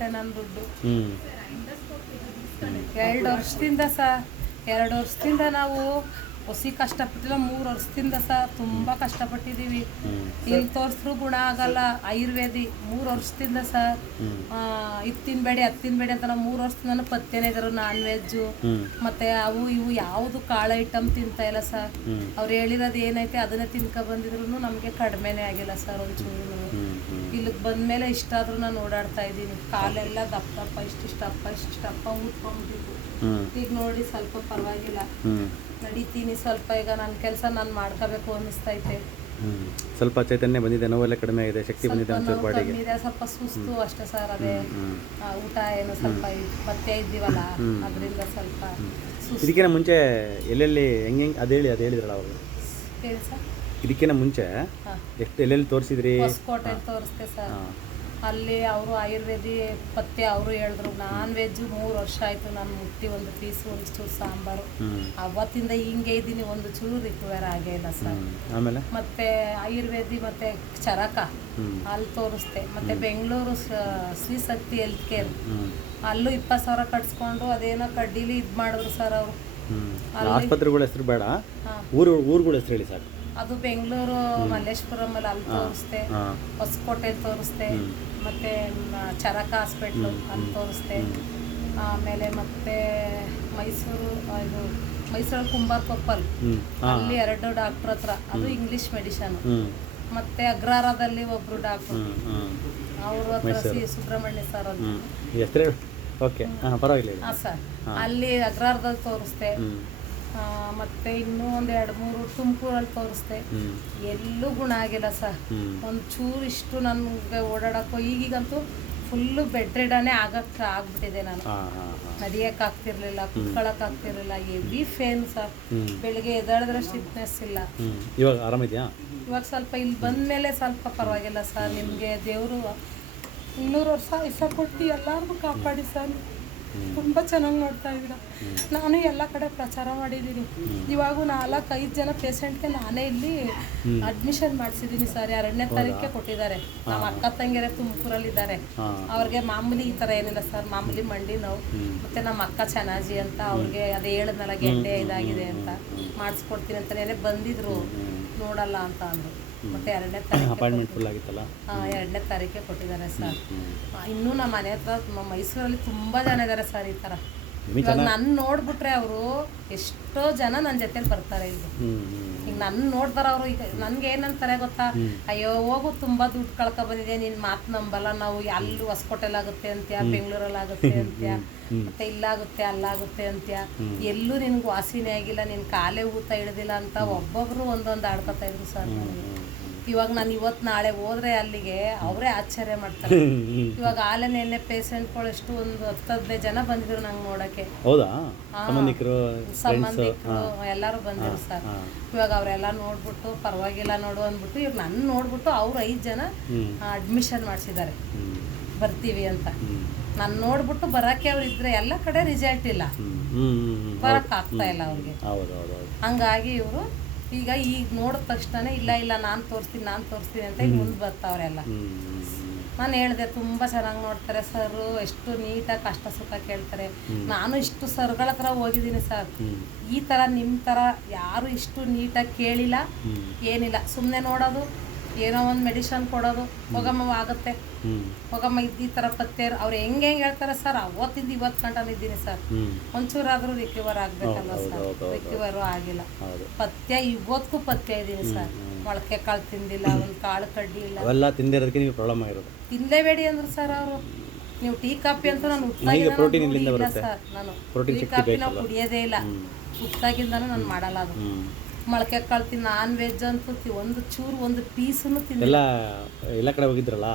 ಹೋಗ್ಬಿಟ್ಟೆ ನನ್ನ ದುಡ್ಡು. ಹ್ಞೂ 2 ವರ್ಷದಿಂದ ಸರ್, 2 ವರ್ಷದಿಂದ ನಾವು ಹೊಸಿ ಕಷ್ಟಪಟ್ಟಿಲ್ಲ. 3 ವರ್ಷದಿಂದ ಸರ್ ತುಂಬ ಕಷ್ಟಪಟ್ಟಿದ್ದೀವಿ. ಇಲ್ಲಿ ತೋರಿಸ್ರು ಗುಣ ಆಗಲ್ಲ. ಆಯುರ್ವೇದಿ 3 ವರ್ಷದಿಂದ ಸರ್, ಇದು ತಿನ್ಬೇಡಿ ಅದು ತಿನ್ಬೇಡಿ ಅಂತ ನಾವು 3 ವರ್ಷದಿಂದ ಪಥ್ಯನೇ ಇದ್ರು. ನಾನ್ ವೆಜ್ಜು ಮತ್ತು ಅವು ಇವು ಯಾವುದು ಕಾಳು ಐಟಮ್ ತಿಂತಾ ಇಲ್ಲ ಸರ್. ಅವ್ರು ಹೇಳಿರೋದು ಏನೈತೆ ಅದನ್ನೇ ತಿನ್ಕೊ ಬಂದಿದ್ರು ನಮಗೆ ಕಡಿಮೆನೇ ಆಗಿಲ್ಲ ಸರ್ ಒಂಚೂರು. ಇಲ್ಲಿಗೆ ಬಂದಮೇಲೆ ಇಷ್ಟಾದ್ರೂ ನಾನು ಓಡಾಡ್ತಾ ಇದ್ದೀನಿ. ಕಾಲೆಲ್ಲ ದಪ್ಪ ದಪ್ಪ ಇಷ್ಟಿಷ್ಟಪ್ಪ ಊದ್ಕೊಂಡ್ಬಿಟ್ಟಿತ್ತು. ಈಗ ನೋಡಿ ಸ್ವಲ್ಪ ಪರವಾಗಿಲ್ಲ, ನಡೀತೀನಿ ಸ್ವಲ್ಪ. ಈಗ ನನ್ನ ಕೆಲಸ ನಾನು ಮಾಡ್ಕೋಬೇಕು ಅನ್ನಿಸ್ತೈತೆ. ಸ್ವಲ್ಪ ಚೈತನ್ಯ ಬಂದಿದೆ, ನೋವೆಲ್ಲ ಕಡಿಮೆ ಆಗಿದೆ, ಶಕ್ತಿ ಬಂದಿದೆ ಒಂಚೂರು ಬಾಡಿಗೆ. ಸ್ವಲ್ಪ ಸುಸ್ತು ಅಷ್ಟೇ ಸರ್. ಅದೇ ಊಟ ಏನು ಸ್ವಲ್ಪ ಪಥ್ಯ ಇದ್ದೀವಲ್ಲ ಅದರಿಂದ ಸ್ವಲ್ಪ ಸುಸ್ತು. ಇದಕ್ಕಿಂತ ಮುಂಚೆ ಎಲ್ಲೆಲ್ಲಿ ಹೆಂಗೆ ಅದು ಹೇಳಿದ್ರಲ್ಲ ಅವರು, ಹೇಳಿ ಸರ್. ಇದಕ್ಕಿಂತ ಮುಂಚೆ ಎಷ್ಟು ಎಲ್ಲೆಲ್ಲಿ ತೋರಿಸಿದ್ರಿ? ಹೊಸಕೋಟೆ ತೋರಿಸ್ತೆ ಸರ್. ಅಲ್ಲಿ ಅವರು ಆಯುರ್ವೇದಿ ಪಥ್ಯ ಅವರು ಹೇಳಿದ್ರು. ನಾನ್ ವೆಜ್ 3 ವರ್ಷ ಆಯಿತು ನಾನು ಮುಟ್ಟಿ. ಒಂದು ಪೀಸು ಒಂದು ಚೂರು ಸಾಂಬಾರು. ಅವತ್ತಿಂದ ಹಿಂಗೆ ಇದ್ದೀನಿ, ಒಂದು ಚೂರು ರಿಕವರ್ ಆಗೇ ಇಲ್ಲ ಸರ್. ಆಮೇಲೆ ಮತ್ತೆ ಆಯುರ್ವೇದಿ ಮತ್ತೆ ಚರಕ ಅಲ್ಲಿ ತೋರಿಸ್ದೆ. ಮತ್ತೆ ಬೆಂಗಳೂರು ಶ್ರೀಶಕ್ತಿ ಹೆಲ್ತ್ ಕೇರ್ ಅಲ್ಲೂ 20,000 ಕಟ್ಸ್ಕೊಂಡು ಅದೇನೋ ಕಡ್ಡಿಲಿ ಇದು ಮಾಡಿದ್ರು ಸರ್ ಅವರು. ಆಸ್ಪತ್ರೆಗಳ ಹೆಸರು ಬೇಡ, ಊರುಗಳ ಹೆಸರು ಹೇಳಿ ಸಾಕು. ಅದು ಬೆಂಗಳೂರು ಮಲ್ಲೇಶ್ವರಂ ಅಲ್ಲಿ ತೋರಿಸ್ದೆ, ಹೊಸಕೋಟೆ ತೋರಿಸ್ದೆ, ಮತ್ತೆ ಚರಕ ಹಾಸ್ಪಿಟ್ಲು ಅಲ್ಲಿ ತೋರಿಸ್ದೆ. ಆಮೇಲೆ ಮತ್ತೆ ಮೈಸೂರಲ್ಲಿ ಕುಂಬಾರಕೊಪ್ಪಲ್ ಅಲ್ಲಿ 2 ಡಾಕ್ಟ್ರ್ ಹತ್ರ, ಅದು ಇಂಗ್ಲೀಷ್ ಮೆಡಿಷನ್. ಮತ್ತೆ ಅಗ್ರಾರದಲ್ಲಿ ಒಬ್ರು ಡಾಕ್ಟ್ರು, ಅವ್ರ ಹತ್ರ ಸುಬ್ರಹ್ಮಣ್ಯ ಸರ್ ಅಂತ. ಓಕೆ, ಪರವಾಗಿಲ್ಲ. ಹಾಂ ಸರ್, ಅಲ್ಲಿ ಅಗ್ರಾರದಲ್ಲಿ ತೋರಿಸ್ದೆ. ಮತ್ತೆ ಇನ್ನೂ ಒಂದು 2-3 ತುಮಕೂರಲ್ಲಿ ತೋರಿಸ್ದೆ. ಎಲ್ಲೂ ಗುಣ ಆಗಿಲ್ಲ ಸರ್. ಒಂದು ಚೂರು ಇಷ್ಟು ನನಗೆ ಓಡಾಡೋಕ್ಕೋ ಈಗೀಗಂತೂ ಫುಲ್ಲು ಬೆಡ್ ರೆಡನೇ ಆಗ್ಬಿಟ್ಟಿದೆ. ನಾನು ನಡಿಯೋಕ್ಕಾಗ್ತಿರ್ಲಿಲ್ಲ, ಕುತ್ಕೊಳ್ಳೋಕ್ಕಾಗ್ತಿರ್ಲಿಲ್ಲ. Heavy pain sir. ಬೆಳಿಗ್ಗೆ ಎದ್ದಾಡಿದ್ರೆ ಸ್ಟಿಫ್ನೆಸ್ ಇಲ್ಲ. ಇವಾಗ ಆರಾಮಿದೆಯಾ? ಇವಾಗ ಸ್ವಲ್ಪ ಇಲ್ಲಿ ಬಂದಮೇಲೆ ಸ್ವಲ್ಪ ಪರವಾಗಿಲ್ಲ ಸರ್. ನಿಮಗೆ ದೇವರು 200 ವರ್ಷ ಕೊಟ್ಟು ಎಲ್ಲರಿಗೂ ಕಾಪಾಡಿ ಸರ್. ತುಂಬ ಚೆನ್ನಾಗಿ ನೋಡ್ತಾ ಇದ್ದೀರ. ನಾನು ಎಲ್ಲ ಕಡೆ ಪ್ರಚಾರ ಮಾಡಿದ್ದೀನಿ. ಇವಾಗ 4-5 ಜನ ಪೇಷಂಟ್ಗೆ ನಾನೇ ಇಲ್ಲಿ ಅಡ್ಮಿಷನ್ ಮಾಡಿಸಿದ್ದೀನಿ ಸರ್. 2ನೇ ತಾರೀಕೆ ಕೊಟ್ಟಿದ್ದಾರೆ. ನಮ್ಮ ಅಕ್ಕ ತಂಗಿಯರೇ ತುಮಕೂರಲ್ಲಿದ್ದಾರೆ. ಅವ್ರಿಗೆ ಮಾಮೂಲಿ ಈ ಥರ ಏನಿಲ್ಲ ಸರ್, ಮಾಮೂಲಿ ಮಂಡಿ ನೋವು. ಮತ್ತು ನಮ್ಮ ಅಕ್ಕ ಚೆನ್ನಾಜಿ ಅಂತ, ಅವ್ರಿಗೆ ಅದೇ ಹೇಳಿದ್ನಲ್ಲ ಗೆಡ್ಡೆ ಇದಾಗಿದೆ ಅಂತ, ಮಾಡಿಸ್ಕೊಡ್ತೀನಿ ಅಂತಲೇ ಬಂದಿದ್ರು. ನೋಡಲ್ಲ ಅಂತ ಅಂದರು. ಮತ್ತೆ 2ನೇ ತಾರೀಕು ಅಪಾಯಿಂಟ್ಮೆಂಟ್ ಫುಲ್ ಆಗಿತ್ತಲ್ಲ. 2ನೇ ತಾರೀಕೆ ಕೊಟ್ಟಿದ್ದಾರೆ ಸರ್. ಇನ್ನೂ ನಮ್ಮ ಮನೆ ಹತ್ರ ಮೈಸೂರಲ್ಲಿ ತುಂಬ ಜನ ಇದ್ದಾರೆ ಸರ್ ಈ ಥರ. ನನ್ನ ನೋಡ್ಬಿಟ್ರೆ ಅವರು ಎಷ್ಟೋ ಜನ ನನ್ನ ಜೊತೆಲಿ ಬರ್ತಾರೆ. ಈಗ ನನ್ನ ನೋಡ್ತಾರೆ ಅವರು. ಈಗ ನನ್ಗೆ ಏನಂತಾರೆ ಗೊತ್ತಾ, ಅಯ್ಯೋ ಹೋಗು ತುಂಬ ದುಡ್ಡು ಕಳ್ಕೊ ಬಂದಿದೆ, ನಿನ್ನ ಮಾತು ನಂಬಲ್ಲ ನಾವು. ಅಲ್ಲಿ ಹೊಸಕೋಟೆಲ್ಲಾಗುತ್ತೆ ಅಂತ್ಯ, ಬೆಂಗಳೂರಲ್ಲಾಗುತ್ತೆ ಅಂತ್ಯ, ಮತ್ತೆ ಇಲ್ಲಾಗುತ್ತೆ ಅಲ್ಲಾಗುತ್ತೆ ಅಂತ್ಯ, ಎಲ್ಲೂ ನಿನ್ಗೆ ವಾಸಿನೇ ಆಗಿಲ್ಲ, ನಿನ್ನ ಕಾಲೇ ಊತ ಹಿಡ್ದಿಲ್ಲ ಅಂತ ಒಬ್ಬೊಬ್ರು ಒಂದೊಂದು ಆಡ್ಕೊತಾ ಇದ್ರು ಸರ್. ಇವಾಗ ನಾನು ಇವತ್ತು ನಾಳೆ ಹೋದ್ರೆ ಅಲ್ಲಿಗೆ ಅವರೇ ಆಶ್ಚರ್ಯ ಮಾಡ್ತಾರೆ. ಇವಾಗ ನೆನ್ನೆ ಪೇಷಂಟ್ಗಳು ಎಷ್ಟು ಒಂದು 10-15 ಜನ ಬಂದಿದ್ರು ನಂಗೆ ನೋಡಕ್ಕೆ. ಸಂಬಂಧಿಕರು ಎಲ್ಲರೂ ಬಂದಿದ್ರು ಸರ್. ಇವಾಗ ಅವರೆಲ್ಲ ನೋಡ್ಬಿಟ್ಟು ಪರವಾಗಿಲ್ಲ ನೋಡು ಅಂದ್ಬಿಟ್ಟು ಇವಾಗ ನನ್ನ ನೋಡ್ಬಿಟ್ಟು ಅವ್ರು 5 ಜನ ಅಡ್ಮಿಷನ್ ಮಾಡಿಸಿದ್ದಾರೆ, ಬರ್ತೀವಿ ಅಂತ. ನಾನು ನೋಡ್ಬಿಟ್ಟು ಬರೋಕ್ಕೆ ಅವ್ರು ಇದ್ರೆ ಎಲ್ಲ ಕಡೆ ರಿಸಲ್ಟ್ ಇಲ್ಲ, ಬರಕ್ಕೆ ಆಗ್ತಾ ಇಲ್ಲ ಅವ್ರಿಗೆ. ಹಂಗಾಗಿ ಇವರು ಈಗ ನೋಡಿದ ತಕ್ಷಣ ಇಲ್ಲ ನಾನು ತೋರಿಸ್ತೀನಿ ಅಂತ ಈಗ ಮುಂದೆ ಬರ್ತಾವ್ರೆಲ್ಲ. ನಾನು ಹೇಳಿದೆ ತುಂಬ ಚೆನ್ನಾಗಿ ನೋಡ್ತಾರೆ ಸರ್, ಎಷ್ಟು ನೀಟಾಗಿ ಕಷ್ಟ ಸುಖ ಕೇಳ್ತಾರೆ. ನಾನು ಇಷ್ಟು ಸರ್ಗಳ ಹತ್ರ ಹೋಗಿದ್ದೀನಿ ಸರ್, ಈ ಥರ ನಿಮ್ಮ ಥರ ಯಾರು ಇಷ್ಟು ನೀಟಾಗಿ ಕೇಳಿಲ್ಲ, ಏನಿಲ್ಲ. ಸುಮ್ಮನೆ ನೋಡೋದು, ಏನೋ ಒಂದು ಮೆಡಿಷನ್ ಕೊಡೋದು, ಹೋಗಮ್ಮ ಆಗುತ್ತೆ, ಹೋಗಮ್ಮ ಈ ಥರ ಪಥ್ಯ ಅವ್ರು ಹೆಂಗೆ ಹೇಳ್ತಾರೆ ಸರ್. ಅವತ್ತಿಂದ ಇವತ್ತು ಗಂಟನಿದ್ದೀನಿ ಸರ್. ಒಂಚೂರಾದರೂ ರಿಕವರ್ ಆಗಬೇಕಲ್ಲ ಸರ್, ರಿಕವರು ಆಗಿಲ್ಲ. ಪಥ್ಯ ಇವತ್ತಿಗೂ ಪಥ್ಯ ಇದ್ದೀನಿ ಸರ್. ಮೊಳಕೆ ಕಾಳು ತಿಂದಿಲ್ಲ, ಒಂದು ಕಾಳು ಕಡ್ಡಿ ಇಲ್ಲ. ಅವೆಲ್ಲ ತಿಂದಿರೋದಕ್ಕೆ ನೀವು ಪ್ರಾಬ್ಲಮ್ ಆಗಿರೋದು. ತಿನ್ನಲೇಬೇಡಿ ಅಂದ್ರು ಸರ್ ಅವರು. ನೀವು ಟೀ ಕಾಫಿ ಅಂತೂ ನಾನು ಉತ್ತಾಗಿಲ್ಲ ಸರ್. ನಾನು ಟೀ ಕಾಫಿ ನಾವು ಕುಡಿಯೋದೇ ಇಲ್ಲ, ಉತ್ತಾಗಿಂದನೂ ನಾನು ಮಾಡಲ್ಲ. ಅದು ಮೊಳಕೆ ಕಾಳು ತಿಂದು ನಾನ್ ವೆಜ್ ಅಂತೂ ಒಂದು ಚೂರು ಒಂದು ಪೀಸನ್ನು ತಿಂದಿಲ್ಲ. ಎಲ್ಲ ಕಡೆ ಹೋಗಿದ್ರಲ್ಲ,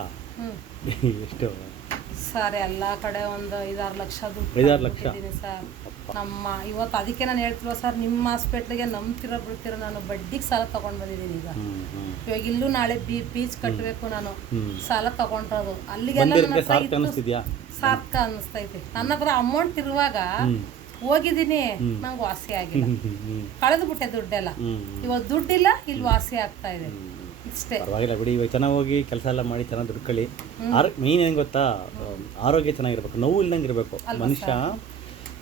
ಎಷ್ಟು ಸರ್ ಎಲ್ಲ ಕಡೆ ಒಂದು 5-6 ಲಕ್ಷ ದುಡ್ಡು ಕೊಟ್ಟಿದ್ದೀನಿ ಸರ್. ನಮ್ಮ ಇವತ್ತು ಅದಕ್ಕೆ ನಾನು ಹೇಳ್ತಿಲ್ವ ಸರ್, ನಿಮ್ಮ ಹಾಸ್ಪಿಟ್ಲಿಗೆ ಬಿಡ್ತಿರೋ ನಾನು ಬಡ್ಡಿಗೆ ಸಾಲ ತೊಗೊಂಡು ಬಂದಿದ್ದೀನಿ. ಇವಾಗ ಇಲ್ಲೂ ನಾಳೆ ಫೀಸ್ ಕಟ್ಟಬೇಕು ನಾನು, ಸಾಲ ತೊಗೊಂಡಿರೋದು. ಅಲ್ಲಿಗೆಲ್ಲ ಸಾರ್ಥಕ ಅನ್ನಿಸ್ತೈತೆ. ನನ್ನ ಹತ್ರ ಅಮೌಂಟ್ ಇರುವಾಗ ಹೋಗಿದ್ದೀನಿ, ನಂಗೆ ವಾಸಿ ಆಗಿಲ್ಲ, ಕಳೆದು ಬಿಟ್ಟೆ ದುಡ್ಡೆಲ್ಲ. ಇವಾಗ ದುಡ್ಡಿಲ್ಲ, ಇಲ್ಲಿ ವಾಸಿ ಆಗ್ತಾ ಇದೆ. ಇಷ್ಟೇ. ಪರವಾಗಿಲ್ಲ ಬಿಡಿ, ಇವಾಗ ಚೆನ್ನಾಗಿ ಹೋಗಿ ಕೆಲಸ ಎಲ್ಲ ಮಾಡಿ ಚೆನ್ನಾಗಿ ದುಡ್ಕೊಳ್ಳಿ. ಮೇನ್ ಏನು ಗೊತ್ತಾ, ಆರೋಗ್ಯ ಚೆನ್ನಾಗಿರ್ಬೇಕು, ನೋವು ಇಲ್ದಂಗೆ ಇರಬೇಕು ಮನುಷ್ಯ.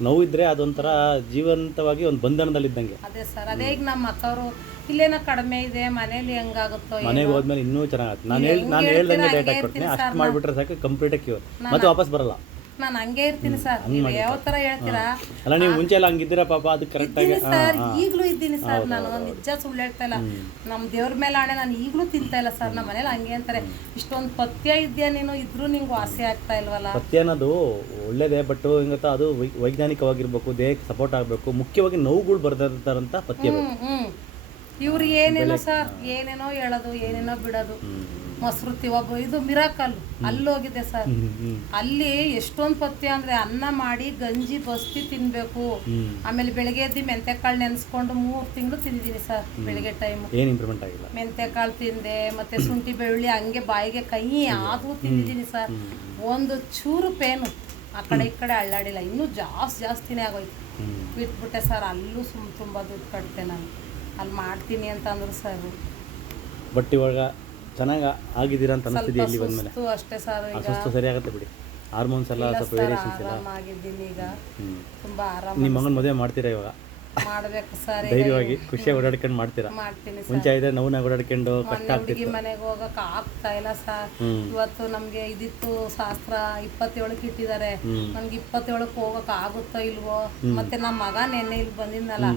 ನೋವಿದ್ರೆ ಅದೊಂಥರ ಜೀವಂತವಾಗಿ ಒಂದು ಬಂಧನದಲ್ಲಿದ್ದಂಗೆ. ಅದೇ ಸರ್, ಅದೇ ಈಗ ನಮ್ಮ ಅಕ್ಕವರು ಇಲ್ಲೇನೋ ಕಡಿಮೆ ಇದೆ ಮನೇಲಿ ಹೆಂಗಾಗುತ್ತೋ ಮನೆಗೆ ಹೋದ್ಮೇಲೆ ಇನ್ನೂ ಚೆನ್ನಾಗುತ್ತೆ. ನಾನು ಹೇಳ್ದಂಗೆ ಡೇಟ್ ಹಾಕೊಡ್ತೀನಿ, ಅಷ್ಟು ಮಾಡಿಬಿಟ್ರೆ ಸಾಕು, ಕಂಪ್ಲೀಟಾಗಿ ಕ್ಯೂರ್, ಮತ್ತೆ ವಾಪಸ್ ಬರಲ್ಲ. ನಾನು ಹಂಗೆ ಇರ್ತೀನಿ ಸರ್, ನೀವು ಯಾವ ಥರ ಹೇಳ್ತೀರಾ. ಅಲ್ಲ ನೀವು ಮುಂಚೆ ಎಲ್ಲ ಹಂಗಿದ್ದೀರಾ ಪಾಪ, ಅದು ಕರೆಕ್ಟಾಗಿ ಸರ್ ಈಗಲೂ ಇದ್ದೀನಿ ಸರ್. ನಾನು ನಿಜ ಸುಳ್ಳು ಹೇಳ್ತಾ ಇಲ್ಲ, ನಮ್ಮ ದೇವ್ರ ಮೇಲೆ ಆಣೆ ನಾನು ಈಗಲೂ ತಿಂತಾ ಇಲ್ಲ ಸರ್. ನಮ್ಮ ಮನೇಲಿ ಹಂಗೆ ಅಂತಾರೆ, ಇಷ್ಟೊಂದು ಪಥ್ಯ ಇದೆಯಾ ನೀನು, ಇದ್ರೂ ನಿಂಗೆ ವಾಸಿ ಆಗ್ತಾ ಇಲ್ವಲ್ಲ. ಪಥ್ಯ ಅನ್ನೋದು ಒಳ್ಳೇದೇ, ಬಟ್ ಹಿಂಗತ್ತ ಅದು ವೈಜ್ಞಾನಿಕವಾಗಿರ್ಬೇಕು, ದೇಹಕ್ಕೆ ಸಪೋರ್ಟ್ ಆಗಬೇಕು, ಮುಖ್ಯವಾಗಿ ನೋವುಗಳು ಬರ್ದಿರ್ತಾರಂತ ಪಥ್ಯ. ಇವ್ರು ಏನೇನೋ ಸರ್, ಏನೇನೋ ಹೇಳೋದು, ಏನೇನೋ ಬಿಡೋದು. ಮೊಸರು ಒಬ್ಬ ಇದು ಮಿರಾಕಲ್ ಅಲ್ಲಿ ಹೋಗಿದೆ ಸರ್. ಅಲ್ಲಿ ಎಷ್ಟೊಂದು ಪಥ್ಯ ಅಂದ್ರೆ ಅನ್ನ ಮಾಡಿ ಗಂಜಿ ಬಸ್ತಿ ತಿನ್ಬೇಕು. ಆಮೇಲೆ ಬೆಳಗ್ಗೆ ಎದ್ದು ಮೆಂತೆಕಾಳು ನೆನೆಸ್ಕೊಂಡು 3 ತಿಂಗಳು ತಿಂದಿದ್ದೀನಿ ಸರ್. ಬೆಳಗ್ಗೆ ಟೈಮ್ ಏನು ಇಂಪ್ರೂವ್ಮೆಂಟ್ ಆಗಿಲ್ಲ. ಮೆಂತೆಕಾಳು ತಿಂದೆ, ಮತ್ತೆ ಶುಂಠಿ ಬೆಳ್ಳುಳ್ಳಿ ಹಂಗೆ ಬಾಯಿಗೆ ಕೈ ಆದ್ರೂ ತಿಂದಿದ್ದೀನಿ ಸರ್. ಒಂದು ಚೂರು ಪೇನು ಆ ಕಡೆ ಈ ಕಡೆ ಅಳ್ಳಾಡಿಲ್ಲ. ಇನ್ನೂ ಜಾಸ್ತಿನೇ ಆಗೋಯ್ತು. ಬಿಟ್ಬಿಟ್ಟೆ ಸರ್. ಅಲ್ಲೂ ತುಂಬ ದುಡ್ಡು ಕಟ್ತೆ ನಾನು, ಅಲ್ಲಿ ಮಾಡ್ತೀನಿ ಅಂತ ಅಂದ್ರು ಸರ್. ಬಟ್ ಇವಾಗ ಚೆನ್ನಾಗಿ ಆಗಿದ್ದೀರಾ ಅಂತ ಅನಿಸ್ತಿದೆ ಇಲ್ಲಿ ಬಂದ್ಮೇಲೆ. ಅಷ್ಟೇ ಸರ್, ಈಗ ಸುಸ್ತು ಸರಿ ಆಗುತ್ತೆ ಬಿಡಿ. ಹಾರ್ಮೋನ್ಸ್ ಎಲ್ಲ ಸ್ವಲ್ಪ ವೇರಿಯೇಷನ್ಸ್ ಎಲ್ಲ ಆರಾಮಾಗಿದ್ದೀನಿ ಈಗ, ತುಂಬಾ ಆರಾಮ. ನಿಮ್ಮ ಮಗನ ಮದುವೆ ಮಾಡ್ತೀರಾ ಇವಾಗ? ಮಾಡ್ಬೇಕು ಸರ್, ಧೈರ್ಯವಾಗಿ ಖುಷಿಯಾಗಿ ಓಡಾಡ್ಕೊಂಡು ಮಾಡ್ತೀರಾ? ಮಾಡ್ತೀನಿ ಸರ್. ಮುಂಚೆ ಇದೆ ನೋವುನಾಗ ಓಡಾಡ್ಕೊಂಡು ಕಷ್ಟ ಆಗ್ತಿತ್ತು. ಮನೆಗೆ ಹೋಗಕ್ ಆಗ್ತಾ ಇಲ್ಲ ಸರ್. ಇವತ್ತು ನಮ್ಗೆ ಇದಿತ್ತು ಶಾಸ್ತ್ರ, 27ಕ್ಕೆ ಇಟ್ಟಿದ್ದಾರೆ. ನನ್ಗೆ 27ಕ್ಕೆ ಹೋಗಕ್ ಆಗುತ್ತೋ ಇಲ್ವೋ. ಮತ್ತೆ ನಮ್ಮ ಮಗ ನೆನ್ನೆ ಇಲ್ಲಿ ಬಂದಿದ್ನಲ್ಲ,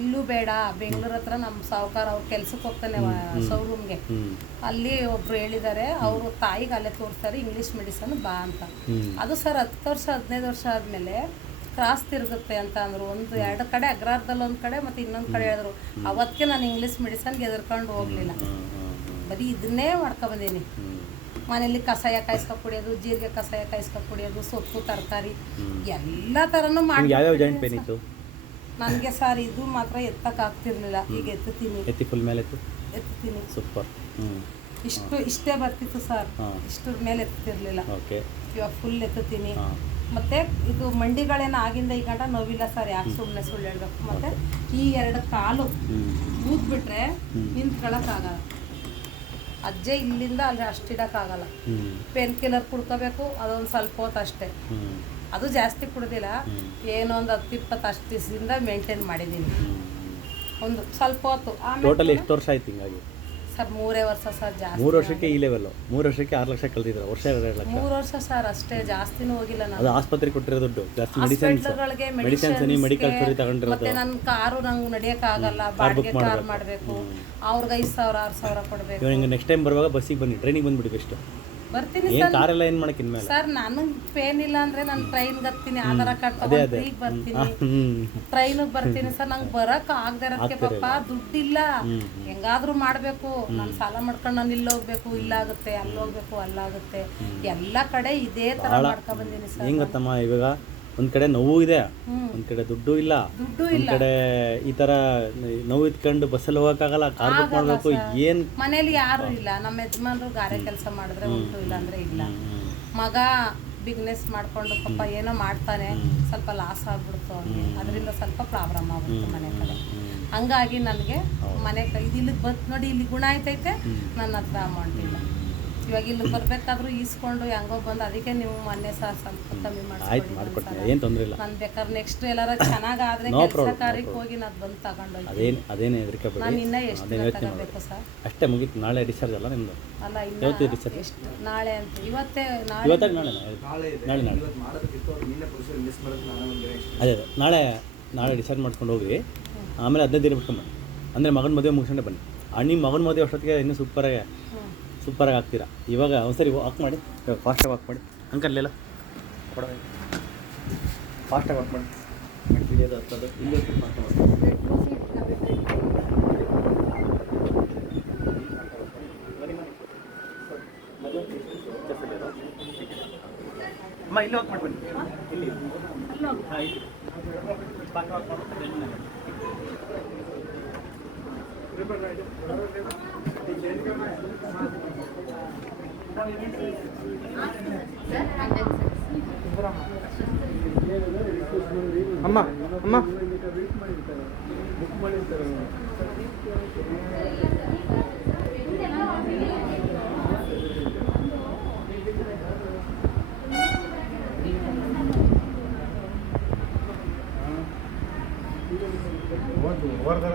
ಇಲ್ಲೂ ಬೇಡ, ಬೆಂಗಳೂರು ಹತ್ರ ನಮ್ಮ ಸಾವುಕಾರ ಅವ್ರ ಕೆಲ್ಸಕ್ಕೆ ಹೋಗ್ತಾನೆ ಶೋರೂಮ್ಗೆ. ಅಲ್ಲಿ ಒಬ್ರು ಹೇಳಿದ್ದಾರೆ, ಅವರು ತಾಯಿಗೆ ಅಲ್ಲೇ ತೋರಿಸ್ತಾರೆ, ಇಂಗ್ಲೀಷ್ ಮೆಡಿಸನ್ ಬಾ ಅಂತ. ಅದು ಸರ್ 10 ವರ್ಷ 15 ವರ್ಷ ಆದ್ಮೇಲೆ ಕ್ರಾಸ್ ತಿರುಗುತ್ತೆ ಅಂತ ಅಂದರು. 1-2 ಕಡೆ ಅಗ್ರಾರದಲ್ಲಿ ಒಂದು ಕಡೆ ಮತ್ತೆ ಇನ್ನೊಂದು ಕಡೆ ಹೇಳಿದ್ರು. ಅವತ್ತಿಗೆ ನಾನು ಇಂಗ್ಲೀಷ್ ಮೆಡಿಸನ್ಗೆ ಎದುರ್ಕೊಂಡು ಹೋಗ್ಲಿಲ್ಲ, ಬರೀ ಇದನ್ನೇ ಮಾಡ್ಕೊಬಂದೀನಿ. ಮನೇಲಿ ಕಷಾಯ ಕಾಯಿಸ್ಕೊ ಕುಡಿಯೋದು, ಜೀರಿಗೆ ಕಷಾಯ ಕಾಯಿಸ್ಕೊ ಕುಡಿಯೋದು, ಸೊಪ್ಪು ತರಕಾರಿ ಎಲ್ಲ ಥರನೂ ಮಾಡಿ. ಯಾವ್ಯಾವ ಜಾಯಿಂಟ್ ಪೇನ್ ಇತ್ತು ನನಗೆ ಸರ್? ಇದು ಮಾತ್ರ ಎತ್ತಕ್ಕಾಗ್ತಿರ್ಲಿಲ್ಲ. ಈಗ ಎತ್ತೀನಿ ಸೂಪರ್. ಇಷ್ಟೇ ಬರ್ತಿತ್ತು ಸರ್, ಇಷ್ಟರ ಮೇಲೆ ಎತ್ತಿರ್ಲಿಲ್ಲ. ಇವಾಗ ಫುಲ್ ಎತ್ತೀನಿ. ಮತ್ತೆ ಇದು ಮಂಡಿಗಳೇನು ಆಗಿಂದ ಈ ಗಂಟ ನೋವಿಲ್ಲ ಸರ್, ಯಾಕೆ ಸುಮ್ಮನೆ ಸುಳ್ಳು ಹೇಳ್ಬೇಕು. ಮತ್ತೆ ಈ 2 ಕಾಲು ಊದ್ಬಿಟ್ರೆ ನಿಂತ್ಕೊಳ್ಳೋಕ್ಕಾಗಲ್ಲ. ಅಜ್ಜೆ ಇಲ್ಲಿಂದ ಅಲ್ಲಿ ಅಷ್ಟಿಡೋಕ್ಕಾಗಲ್ಲ. ಪೇನ್ ಕಿಲ್ಲರ್ ಕುಡ್ಕೋಬೇಕು, ಅದೊಂದು ಸ್ವಲ್ಪ ಹೊತ್ತು ಅಷ್ಟೇ. ಅದು ಜಾಸ್ತಿ ಕುಡ್ದಿಲ್ಲ, ಏನೋ ಒಂದು 10-20 ಅಷ್ಟು ದಿವಸದಿಂದ ಮೇಂಟೈನ್ ಮಾಡಿದ್ದೀನಿ. ಒಂದು ಸ್ವಲ್ಪ ಹೊತ್ತು. ಟೋಟಲ್ ಎಷ್ಟು ವರ್ಷ ಆಯ್ತು ಹಿಂಗಾಗಿ? ಸರ್ 3 ವರ್ಷ ಸರ್. ಜಾಸ್ತಿ 3 ವರ್ಷಕ್ಕೆ ಈ ಲೆವೆಲ್, 3 ವರ್ಷಕ್ಕೆ 6 ಲಕ್ಷ ಕಳೆದಿದ್ರು. ವರ್ಷ 2 ಲಕ್ಷ. 3 ವರ್ಷ ಸರ್ ಅಷ್ಟೇ, ಜಾಸ್ತಿನೂ ಹೋಗಿಲ್ಲ ನಾನು. ಅದು ಆಸ್ಪತ್ರೆ ಕೊಟ್ಟಿರೋ ದುಡ್ಡು ಜಾಸ್ತಿ. ಮೆಡಿಸಿನ್ಸ್ ಮೆಡಿಕಲ್ ಸ್ಟೋರಿ ತಗೊಂಡಿರೋದು. ಮತ್ತೆ ನನ್ನ ಕಾರು ನಂಗೆ ನಡೆಯೋಕ್ಕಾಗಲ್ಲ, ಬಾಡಿಗೆ ಕಾರ್ ಮಾಡಬೇಕು, ಅವ್ರಿಗೆ 5,000-6,000 ಕೊಡಬೇಕು. ಇವಾಗ ನೆಕ್ಸ್ಟ್ ಟೈಮ್ ಬರುವಾಗ ಬಸ್ಸಿಗೆ ಬನ್ನಿ, ಟ್ರೈನಿಗೆ ಬಂದ್ಬಿಡಿ ಬೆಸ್ಟ್. ಬರ್ತೀನಿ ಸರ್. ಕಾರೆಲ್ಲ ಏನು ಮಾಡಕ್ಕೆ ಇನ್ಮೇಲೆ ಸರ್? ನನಗೆ ಪೇನ್ ಇಲ್ಲ ಅಂದ್ರೆ ನಾನು ಟ್ರೈನ್ಗೆ ಹತ್ತೀನಿ, ಆಧಾರ ಕಾರ್ಡ್ ತಗೊಂಡು ಈಗ ಬರ್ತೀನಿ, ಟ್ರೈನಿಗೆ ಬರ್ತೀನಿ ಸರ್. ನಂಗೆ ಬರಕ್ ಆಗದೆ ಇರೋದಕ್ಕೆ ಪಾಪ ದುಡ್ಡಿಲ್ಲ, ಹೆಂಗಾದ್ರೂ ಮಾಡಬೇಕು. ನಾನು ಸಾಲ ಮಾಡ್ಕೊಂಡು ನಾನು ಇಲ್ಲಿ ಹೋಗ್ಬೇಕು, ಇಲ್ಲಾಗುತ್ತೆ, ಅಲ್ಲಿ ಹೋಗ್ಬೇಕು, ಅಲ್ಲಾಗುತ್ತೆ, ಎಲ್ಲ ಕಡೆ ಇದೇ ಥರ ಮಾಡ್ಕೊಂಡು ಬಂದೀನಿ ಸರ್. ಹೆಂಗ್ ಗೊತ್ತಮ್ಮ, ಇವಾಗ ಒಂದ್ ಕಡೆ ನೋವು ಇದೆ, ಒಂದ್ ಕಡೆ ದುಡ್ಡು ಇಲ್ಲ, ಒಂದ್ ಕಡೆ ಈ ತರ ನೋವು ಇಟ್ಕೊಂಡು ಬಸ್ಸಲ್ಲಿ ಹೋಗಕ್ಕಾಗಲ್ಲ, ಕಾರ್ ಬುಕ್ ಮಾಡ್ಬೇಕು. ಏನ್ ಮನೇಲಿ ಯಾರು ಇಲ್ಲ, ನಮ್ಮ ಯಜಮಾನ್ರು ಗಾರೆ ಕೆಲಸ ಮಾಡಿದ್ರೆ ಉಂಟು, ಇಲ್ಲ ಅಂದ್ರೆ ಇಲ್ಲ. ಮಗ ಬಿಸ್ನೆಸ್ ಮಾಡ್ಕೊಂಡು ಪಾಪ ಏನೋ ಮಾಡ್ತಾನೆ, ಸ್ವಲ್ಪ ಲಾಸ್ ಆಗ್ಬಿಡ್ತು ಅವ್ನಿಗೆ, ಅದರಿಂದ ಸ್ವಲ್ಪ ಪ್ರಾಬ್ಲಮ್ ಆಗ್ಬಿಡ್ತು ಮನೆ ಕಡೆ. ಹಂಗಾಗಿ ನನಗೆ ಮನೆ ಇಲ್ಲಿಗೆ ಬಂದು ನೋಡಿ, ಇಲ್ಲಿ ಗುಣ ಆಯ್ತೈತೆ, ನನ್ನ ಹತ್ರ ಅಮೌಂಟ್ ಇಲ್ಲ. ಇವಾಗ ಇಲ್ಲಿ ಬರ್ಬೇಕಾದ್ರೂ ಈಸ್ಕೊಂಡು ಹೆಂಗೋ ಬಂದು, ಅದಕ್ಕೆ ನೀವು ಮೊನ್ನೆ ಸಹ ಸ್ವಲ್ಪ ಕಮ್ಮಿ ಮಾಡ್ಕೊಡ್ತೀನಿ, ಏನು ತೊಂದರೆ ಇಲ್ಲ. ನಾನು ಬೇಕಾದ್ರೆ ನೆಕ್ಸ್ಟ್ ಎಲ್ಲಾರ ಚೆನ್ನಾಗಾದ್ರೆ ಕೆಲಸ ಕಾರ್ಯಕ್ಕೆ ಹೋಗಿ ನಾನು ಬಂದು ತಗೊಂಡೋಗಿ. ಅದೇನೇ ಹೆದರಿಕೆ ನಾನು ಇನ್ನೂ ಎಷ್ಟು ತಗೋಬೇಕು ಸರ್? ಅಷ್ಟೇ ಮುಗೀತು. ನಾಳೆ ಡಿಸ್ಚಾರ್ಜ್ ಅಲ್ಲ ನಿಮ್ಮದು? ಅಲ್ಲ, ಇನ್ನೂ ಎಷ್ಟು ನಾಳೆ ಅಂತ? ಇವತ್ತೇ ನಾಳೆ ಅದೇ ನಾಳೆ ಡಿಸ್ಚಾರ್ಜ್ ಮಾಡ್ಕೊಂಡು ಹೋಗಿ, ಆಮೇಲೆ 15 ದಿನ ಬಿಟ್ಕೊಂಬನ್ನಿ. ಅಂದರೆ ಮಗನ ಮದುವೆ ಮುಗಿಸ್ಕೊಂಡೆ ಬನ್ನಿ. ನಿಮ್ಮ ಮಗನ ಮದುವೆ ಅಷ್ಟೊತ್ತಿಗೆ ಇನ್ನೂ ಸೂಪರಾಗಿ ಆಗ್ತೀರಾ. ಇವಾಗ ಒಂದ್ಸರಿ ವಾಕ್ ಮಾಡಿ, ಫಾಸ್ಟಾಗಿ ವಾಕ್ ಮಾಡಿ. ಅಂಕಲ್ಲೆಲ್ಲ ಕೊಡ, ಫಾಸ್ಟಾಗಿ ವಾಕ್ ಮಾಡಿ. ಹಿಡಿಯೋದು ಹತ್ತೋದು ಇಲ್ಲಿ ಫಾಸ್ಟ್ ಮಾಡಿ. ಅಮ್ಮ ಇಲ್ಲಿ ವಾಕ್ ಮಾಡಿ ಬನ್ನಿ. ಇಲ್ಲಿ ಹಾಂ, ಇಲ್ಲಿ ಫಾಸ್ಟ್ ವಾಕ್ ಮಾಡಿ. ಅಮ್ಮ ಅಮ್ಮ ಬುಕ್ ಮಾಡಿರ್ತಾರೆ. ಓವರ್ದಾರ